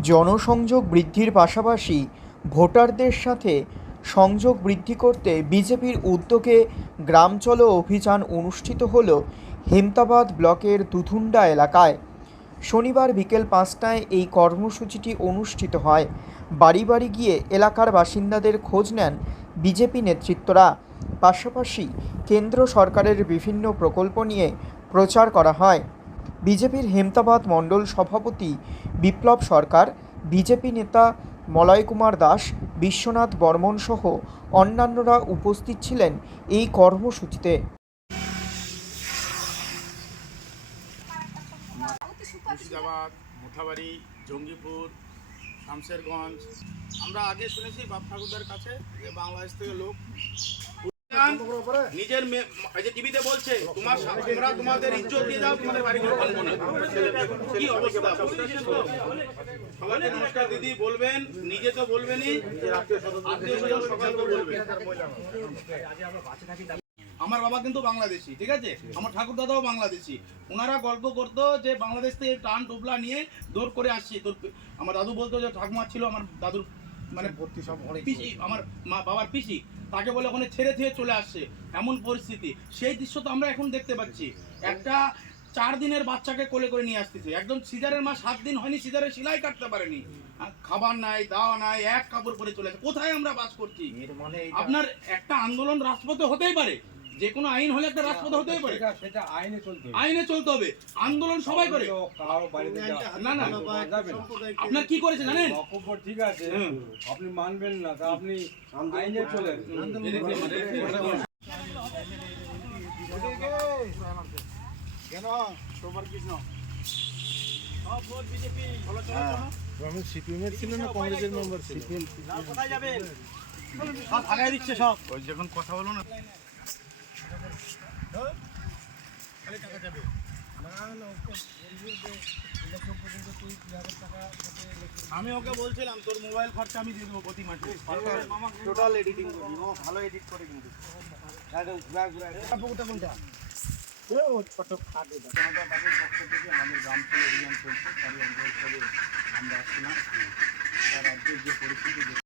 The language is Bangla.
জনসংযোগ বৃদ্ধির পাশাপাশি ভোটারদের সাথে সংযোগ বৃদ্ধি করতে বিজেপির উদ্যোগে গ্রাম চলো অভিযান অনুষ্ঠিত হল হেমতাবাদ ব্লকের দুধুন্ডা এলাকায়। শনিবার বিকেল পাঁচটায় এই কর্মসূচিটি অনুষ্ঠিত হয়। বাড়ি বাড়ি গিয়ে এলাকার বাসিন্দাদের খোঁজ নেন বিজেপি নেতৃত্বরা। পাশাপাশি কেন্দ্র সরকারের বিভিন্ন প্রকল্প নিয়ে প্রচার করা হয়। বিজেপির হেমতাবাদ মণ্ডল সভাপতি বিপ্লব সরকার, বিজেপি নেতা মলয় কুমার দাস, বিশ্বনাথ বর্মন সহ অন্যান্যরা উপস্থিত ছিলেন এই কর্মসূচিতে। মুর্শিদাবাদ, মোথাবাড়ি, জঙ্গিপুর, শামশেরগঞ্জ। আমরা আগে শুনেছি বাপ ঠাকুরদার কাছে যে বাংলাদেশ থেকে লোক নিজের মেয়ে যে টিভিতে বলছে তোমার তোমরা তোমাদের ইজ্জত দিয়ে দাও তোমাদের বাড়ি ঘর ভাঙবো না। কি অবস্থা? সবাইকে নমস্কার দিদি বলবেন নিজে তো বলবেনই আত্মীয় স্বজন সবাইকে বলবেন। আমার বাবা কিন্তু বাংলাদেশি ঠিক আছে? আমার ঠাকুর দাদাও বাংলাদেশি। ওনারা গল্প করতো যে বাংলাদেশ থেকে টান টোপলা নিয়ে দৌড় করে আসছি। তোর আমার দাদু বলতো যে ঠাকুমা ছিল আমার দাদুর মানে ভর্তি সব পিসি আমার মা বাবার পিসি। তাকে বলে ওখানে ছেড়ে দিয়ে চলে আসছে এমন পরিস্থিতি। সেই দৃশ্য তো আমরা এখন দেখতে পাচ্ছি। একটা চার দিনের বাচ্চাকে কোলে করে নিয়ে আসতেছে। একদম সিজারের মা সাত দিন হয়নি সিজারের সিলাই কাটতে পারেনি। খাবার নাই দাওয়া নাই এক কাপড় পরে চলে আসে। কোথায় আমরা বাস করছি? আপনার একটা আন্দোলন রাজপথে হতেই পারে। যে কোনো আইন হলে একটা রাজপথে হতেই পারে। সেটা আইনে চলতে হবে। আইনে চলতে হবে। আন্দোলন সবাই করে। তো কারও বাড়িতে না না। আপনার কি করেছে জানেন? ঠিক আছে। আপনি মানবেন না তা আপনি আইনে চলে আমি সিপিএমের ছিল না কংগ্রেসের মেম্বার ছিল সব ভাগাই দিচ্ছে সব। ওই যখন কথা বলো না আমি ওকে বলছিলাম তোর মোবাইল খরচা আমি দিয়ে দেবো প্রতি মাসে। টোটাল এডিটিং করি ও ভালো এডিট করে কিন্তু। একদম ঘুরা ঘুরা। পুকুরটা কোনটা আমাদের গ্রাম থেকে অভিযান চলছে তারই আমরা আসছিলাম তার রাজ্যের যে পরিস্থিতি